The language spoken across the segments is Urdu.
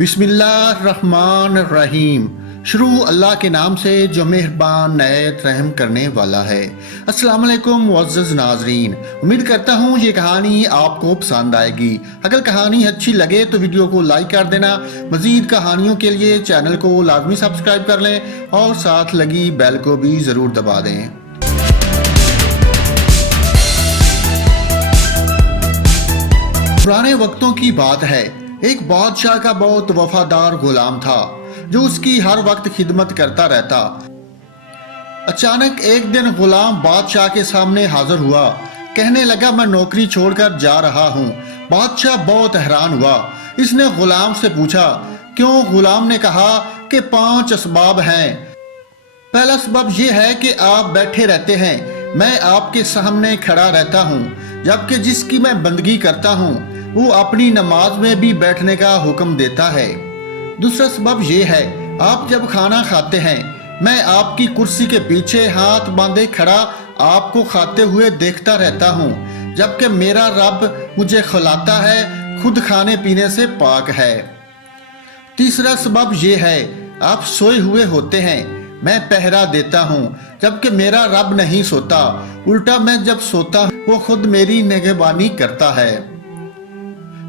بسم اللہ الرحمن الرحیم۔ شروع اللہ کے نام سے جو مہربان نہایت رحم کرنے والا ہے۔ السلام علیکم معزز ناظرین، امید کرتا ہوں یہ کہانی آپ کو پسند آئے گی۔ اگر کہانی اچھی لگے تو ویڈیو کو لائک کر دینا۔ مزید کہانیوں کے لیے چینل کو لازمی سبسکرائب کر لیں اور ساتھ لگی بیل کو بھی ضرور دبا دیں۔ پرانے وقتوں کی بات ہے، ایک بادشاہ کا بہت وفادار غلام تھا جو اس کی ہر وقت خدمت کرتا رہتا۔ اچانک ایک دن غلام بادشاہ کے سامنے حاضر ہوا، کہنے لگا میں نوکری چھوڑ کر جا رہا ہوں۔ بادشاہ بہت حیران ہوا، اس نے غلام سے پوچھا کیوں؟ غلام نے کہا کہ 5 اسباب ہیں۔ پہلا سبب یہ ہے کہ آپ بیٹھے رہتے ہیں، میں آپ کے سامنے کھڑا رہتا ہوں، جبکہ جس کی میں بندگی کرتا ہوں وہ اپنی نماز میں بھی بیٹھنے کا حکم دیتا ہے۔ دوسرا سبب یہ ہے، آپ جب کھانا کھاتے ہیں میں آپ کی کرسی کے پیچھے ہاتھ باندھے کھڑا آپ کو کھاتے ہوئے دیکھتا رہتا ہوں، جبکہ میرا رب مجھے کھلاتا ہے، خود کھانے پینے سے پاک ہے۔ تیسرا سبب یہ ہے، آپ سوئے ہوئے ہوتے ہیں، میں پہرا دیتا ہوں، جبکہ میرا رب نہیں سوتا، الٹا میں جب سوتا ہوں وہ خود میری نگہبانی کرتا ہے۔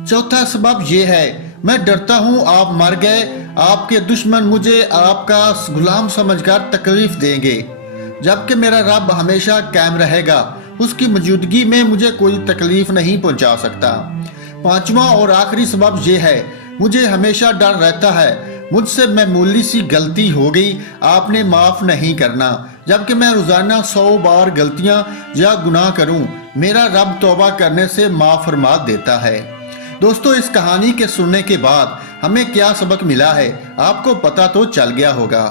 چوتھا سبب یہ ہے، میں ڈرتا ہوں آپ مر گئے، آپ کے دشمن مجھے آپ کا غلام سمجھ کر تکلیف دیں گے، جبکہ میرا رب ہمیشہ قائم رہے گا، اس کی موجودگی میں مجھے کوئی تکلیف نہیں پہنچا سکتا۔ پانچواں اور آخری سبب یہ ہے، مجھے ہمیشہ ڈر رہتا ہے مجھ سے معمولی سی غلطی ہو گئی آپ نے معاف نہیں کرنا، جبکہ میں روزانہ 100 بار غلطیاں یا گناہ کروں، میرا رب توبہ کرنے سے معاف فرما دیتا ہے۔ دوستو، اس کہانی کے سننے کے بعد ہمیں کیا سبق ملا ہے آپ کو پتہ تو چل گیا ہوگا۔